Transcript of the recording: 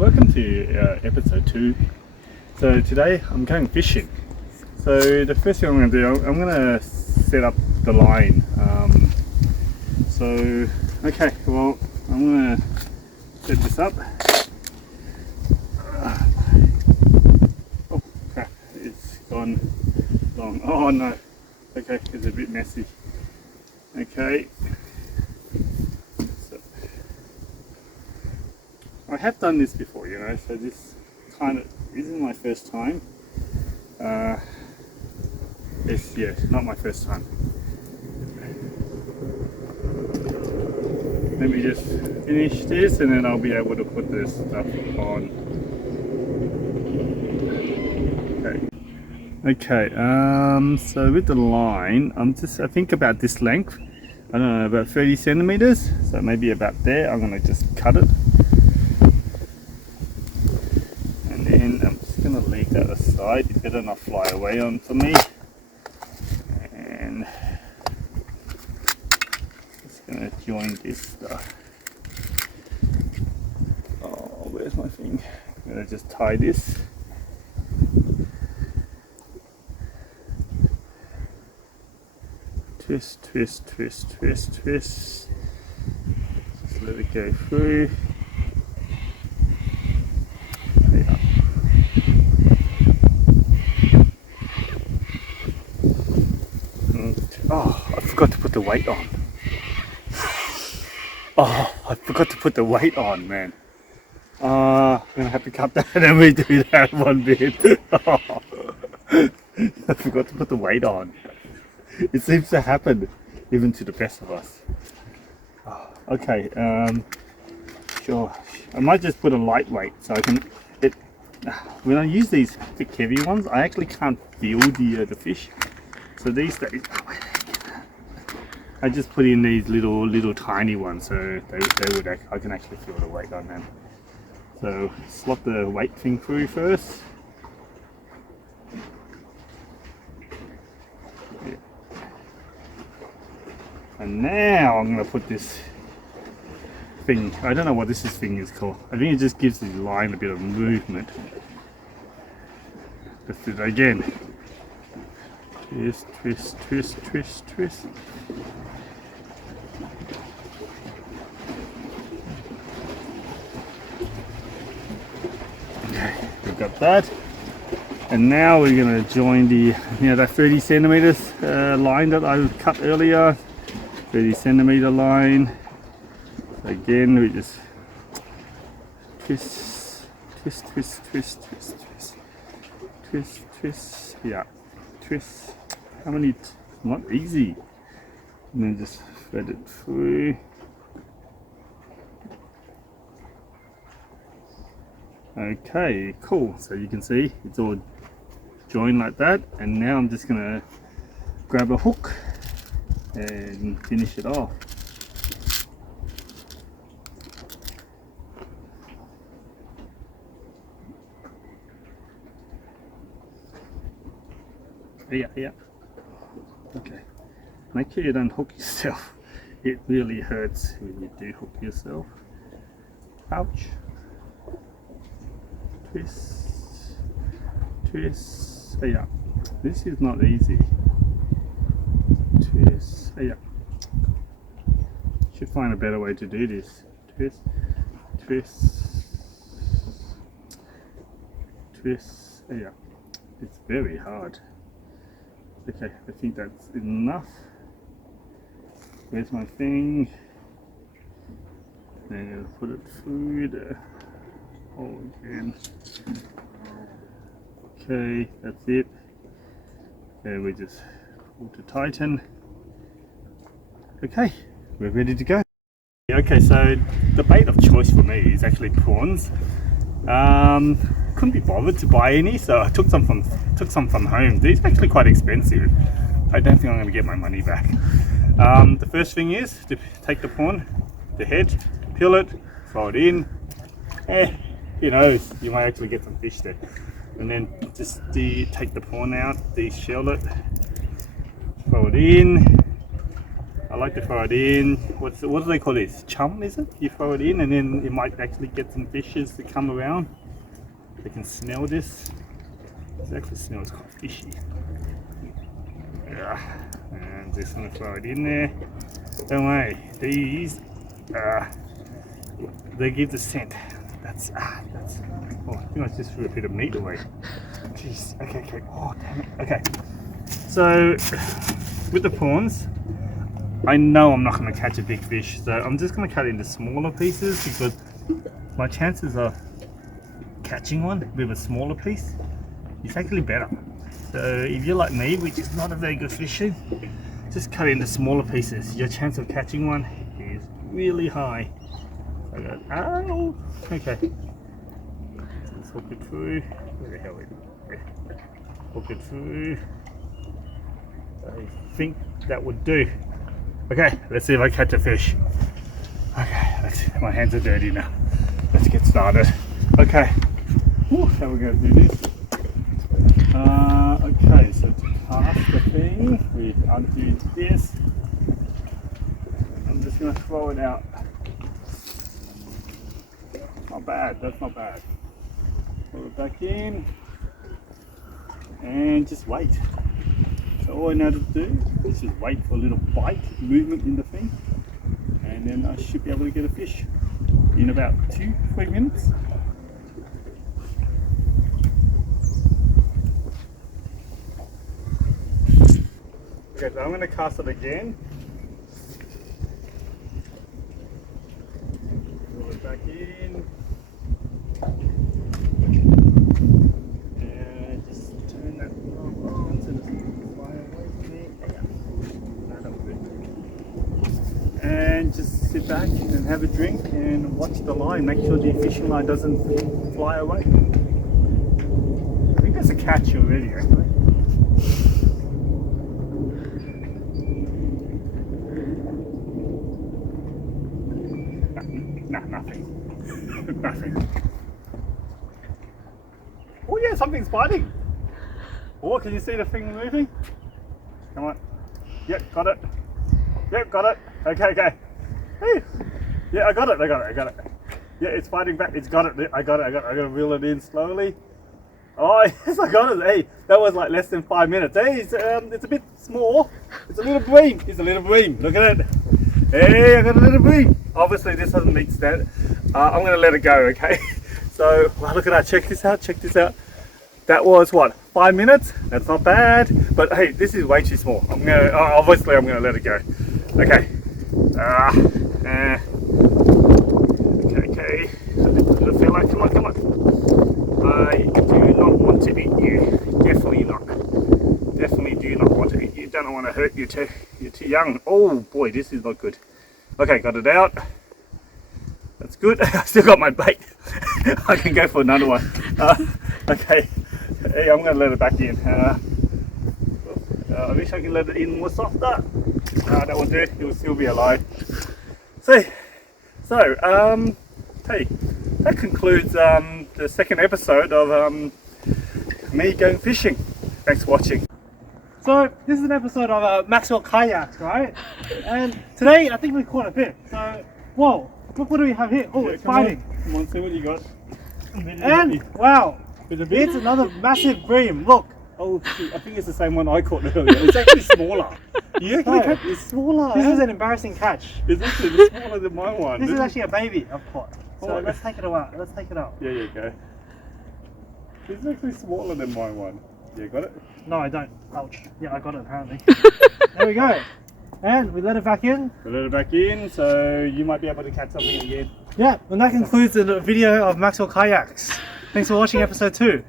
welcome to episode 2. So today I'm going fishing. So the first thing I'm going to do, I'm going to set up the line. Okay, well I'm going to set this up. Oh crap, it's gone long. Oh no, okay, it's a bit messy. Okay. I have done this before, so this kind of isn't my first time. Not my first time. Let me just finish this and then I'll be able to put this stuff on. Okay, so with the line, I think about this length. I don't know, about 30 centimeters. So maybe about there. I'm going to just cut it. Leave that aside, it better not fly away onto me. And just gonna join this stuff. Oh, where's my thing? I'm gonna just tie this. Twist, twist, twist, twist, twist. Just let it go through. Oh, I forgot to put the weight on. Oh, I forgot to put the weight on, man. I'm gonna have to cut that and redo that one bit. I forgot to put the weight on. It seems to happen even to the best of us. Okay, sure. I might just put a lightweight so I can. When I use these thick, heavy ones, I actually can't feel the fish. So these days, I just put in these little tiny ones, so I can actually feel the weight on them. So slot the weight thing through first. Yeah. And now I'm going to put this thing. I don't know what this thing is called. I think it just gives the line a bit of movement. Let's do it again. Twist, twist, twist, twist, twist. Okay, we've got that. And now we're going to join that 30 centimeters line that I cut earlier. 30 centimeter line. Again, we just twist, twist, twist, twist, twist, twist, twist, twist. Yeah, twist. How many? Not easy. And then just thread it through. Okay, cool. So you can see it's all joined like that. And now I'm just gonna grab a hook and finish it off. Yeah. Okay. Make sure you don't hook yourself. It really hurts when you do hook yourself. Ouch. Twist. Twist. Yeah. This is not easy. Twist. Yeah. Should find a better way to do this. Twist. Twist. Twist. Yeah. It's very hard. Okay, I think that's enough. Where's my thing? And I'll put it through the hole again. Okay, that's it. And we just pull to tighten. Okay, we're ready to go. Okay, so the bait of choice for me is actually prawns. Couldn't be bothered to buy any, so I took some from home. These are actually quite expensive. I don't think I'm going to get my money back. The first thing is to take the prawn, the head, peel it, throw it in. Who knows, you might actually get some fish there. And then just take the prawn out, deshell it, throw it in. I like to throw it in. What do they call this? Chum, is it? You throw it in and then it might actually get some fishes to come around. They can smell this. It actually smells quite fishy. Yeah. And just gonna throw it in there. Don't worry, these they give the scent. That's oh, I think I just threw a bit of meat away. Jeez. Okay. Oh damn it. Okay. So with the prawns, I know I'm not going to catch a big fish, so I'm just going to cut it into smaller pieces because my chances of catching one with a smaller piece is actually better. So if you're like me, which is not a very good fisher, just cut it into smaller pieces. Your chance of catching one is really high. I got, ow! Okay. Let's hook it through. Where the hell is it? Hook it through. I think that would do. Okay, let's see if I catch a fish. Okay, my hands are dirty now. Let's get started. Okay. Ooh, how are we going to do this? Okay, so to cast the thing, we undo this. I'm just going to throw it out. Not bad, that's not bad. Throw it back in and just wait. So all I know to do is just wait for a little bite movement in the thing, and then I should be able to get a fish in about 2-3 minutes. Okay, so I'm going to cast it again. Roll it back in. And just turn that on so it doesn't fly away from me. And just sit back and have a drink and watch the line. Make sure the fishing line doesn't fly away. I think there's a catch already, actually. No, nothing. Nothing. Oh yeah, something's biting. Oh, can you see the thing moving? Come on. Yep, got it. Yep, got it. Okay. Hey. Yeah, I got it. Yeah, it's fighting back. It's got it. I got it. I gotta reel it in slowly. Oh yes, I got it. Hey, that was like less than 5 minutes. Hey, it's a bit small. It's a little bream. Look at it. Hey, I got a little bream. Obviously, this doesn't meet standard. I'm gonna let it go. Okay. So, well, look at that. Check this out. That was what, 5 minutes? That's not bad. But hey, this is way too small. Obviously I'm gonna let it go. Okay. Okay. I feel like, come on. I do not want to eat you. Definitely not. Definitely do not want to eat you. Don't want to hurt you too. You're too young. Oh boy, this is not good. Okay, got it out. That's good. I still got my bait. I can go for another one. Okay. Hey, I'm going to let it back in. I wish I could let it in more softer. That will do. It will still be alive. So, hey, that concludes the second episode of me going fishing. Thanks for watching. So, this is an episode of Maxwell Kayaks, right? And today, I think we caught a fish. So, whoa, look what do we have here? Oh, yeah, it's fighting. Come on, see what you got. And, wow. It's another massive bream, look. Oh, I think it's the same one I caught earlier. It's actually smaller. You actually catch it's smaller. This is an embarrassing catch. It's actually smaller than my one. This is actually a baby I've caught. So let's take it out. Yeah, go. It's actually smaller than my one. Yeah, got it? No, I don't. Ouch. Yeah, I got it apparently. There we go. And we let it back in. So you might be able to catch something again. Yeah, and that concludes the video of Maxwell Kayaks. Thanks for watching episode 2.